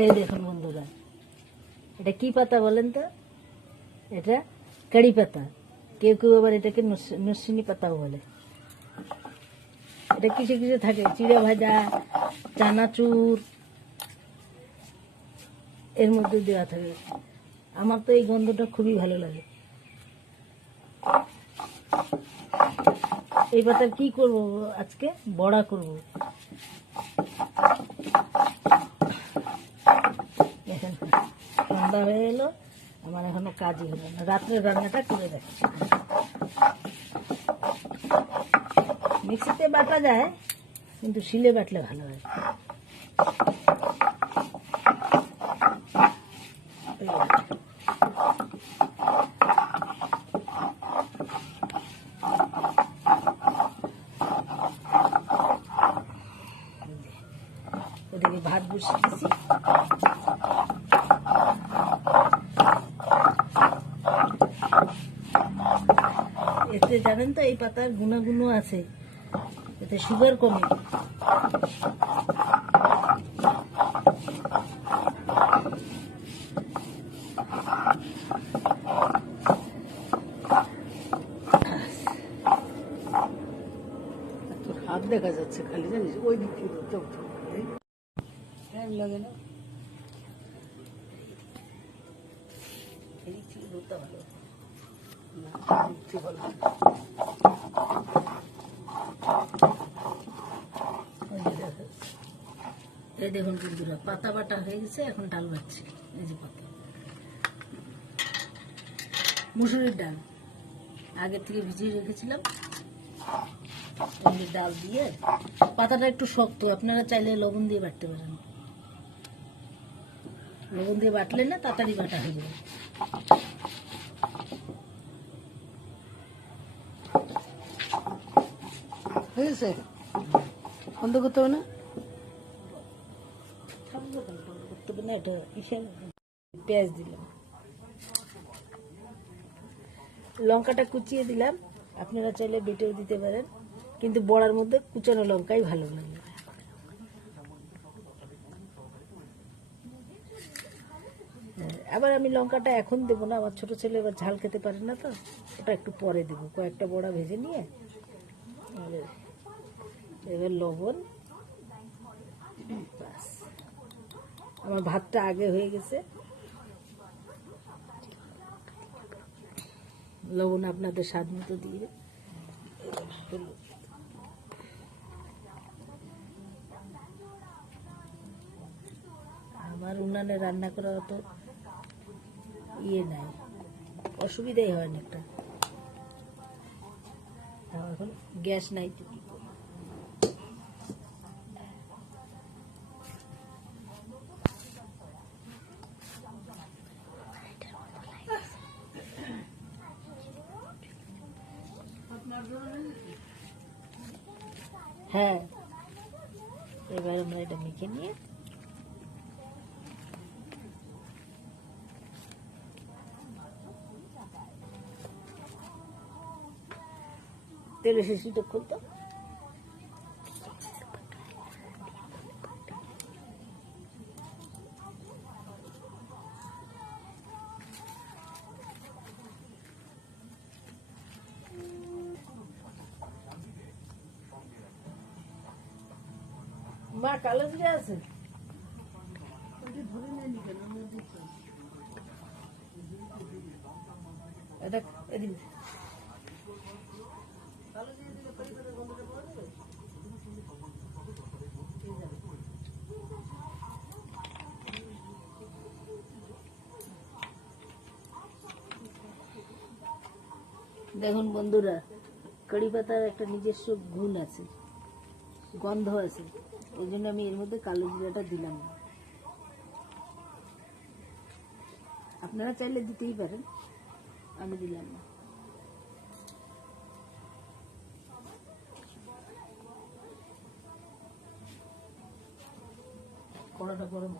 এই দেখুন বন্ধুরা, এটা কি পাতা বলেন তো? এটা কারি পাতা, কেউ কেউ আবার এটাকে নরসিংহী পাতাও বলে। এটা কিসে কিসে থাকে? চিড়ে ভাজা, চানাচুর এর মধ্যে দেওয়া থাকে। আমার তো এই গন্ধটা খুবই ভালো লাগে। এই পাতার কি করব আজকে? বড়া করব। সন্ধ্যা হয়ে এলো, আমার এখনো কাজই হলো না। রাত্রের রান্নাটা করে রাখছি। মিক্সিতে বাটা যায়, কিন্তু শিলে বাটলে ভালো হয়। ওদিকে ভাত বসিয়ে দিছি। এতে জানেন তো এই পাতার গুণাগুণ আছে, এতে সুগার কমে। তোর হাত দেখা যাচ্ছে খালি, জানিস? ওই দিক থেকে লাগে না, এদিক থেকে ধরতে ভালো। এই দেখুন বন্ধুরা, পাতা বাটা হয়ে গেছে, এখন ডাল বাচ্ছি। এই যে পাতা, মুসুরির ডাল আগের থেকে ভিজিয়ে রেখেছিলাম। ডাল দিয়ে, পাতাটা একটু শক্ত, আপনারা চাইলে লবণ দিয়ে বাটতে পারেন। লবণ দিয়ে বাটলে না তাড়াতাড়ি বাটা হয়ে যাবে। হয়েছে, বন্ধ করতে হবে না, করতে হবে না। এটা পেঁয়াজ দিলাম, লঙ্কাটা কুচিয়ে দিলাম। আপনারা চাইলে বেটেও দিতে পারেন, কিন্তু বড়ার মধ্যে কুচানো লঙ্কাই ভালো লাগে। আবার আমি লঙ্কাটা এখন দেবো না, আমার ছোট ছেলে এবার ঝাল খেতে পারে না, তো ওটা একটু পরে দেবো। কয়েকটা বড়া ভেজে নিয়ে এবার লবণ। বাস, আমার ভাতটা আগে হয়ে গেছে। লবণ আপনাদের স্বাদ মতো দিয়ে, আমার উনানে রান্না করা অত ইয়ে নাই, অসুবিধাই হয় না একটা। এখন গ্যাস নাই তো কি করব। হ্যাঁ, এবার আমরা এটা মেখে নিয়ে তেলে শিশিটা খুলতো। মা কালো জিরা আছে, এটা এদিকে দেখুন বন্ধুরা, কারি পাতার একটা নিজস্ব গুণ আছে, গন্ধ আছে। ওই জন্য আমি এর মধ্যে কালো জিরাটা দিলাম না। আপনারা চাইলে দিতেই পারেন, আমি দিলাম না। কড়াটা গরম,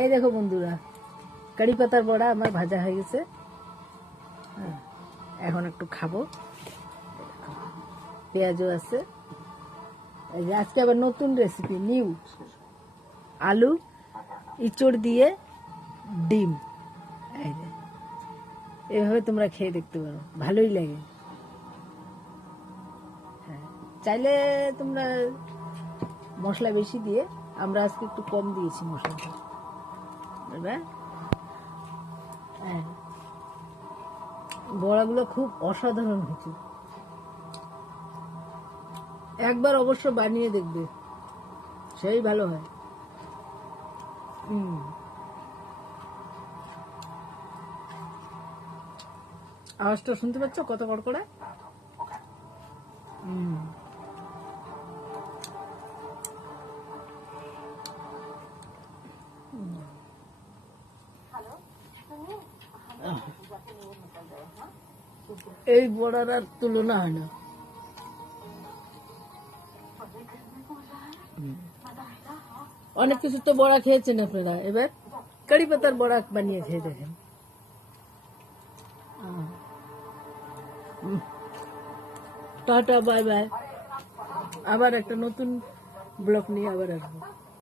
এই দেখো বন্ধুরা, কারি পাতার বড়া আমার ভাজা হয়ে গেছে। হ্যাঁ, এখন একটু খাবো। পেঁয়াজও আছে। এই যে আজকে আবার নতুন রেসিপি, নিউ আলু ইঁচড় দিয়ে ডিম। এই যে এভাবে তোমরা খেয়ে দেখতে পারো, ভালোই লাগে। হ্যাঁ, চাইলে তোমরা মশলা বেশি দিয়ে, আমরা আজকে একটু কম দিয়েছি মশলাটা। এবার হ্যাঁ, বড়াগুলো খুব অসাধারণ হয়েছে। একবার অবশ্য বানিয়ে দেখবে, সেই ভালো হয়। আওয়াজটা শুনতে পাচ্ছ কত কড়কড়া? এই বড়ার আর তুলনা হয় না। অনেক কিছু তো বড়া খেয়েছেন আপনারা, এবার কারি পাতার বড়া বানিয়ে খেয়ে দেখেন। Tata, bye bye. আবার একটা নতুন ব্লগ নিয়ে আবার আসবো।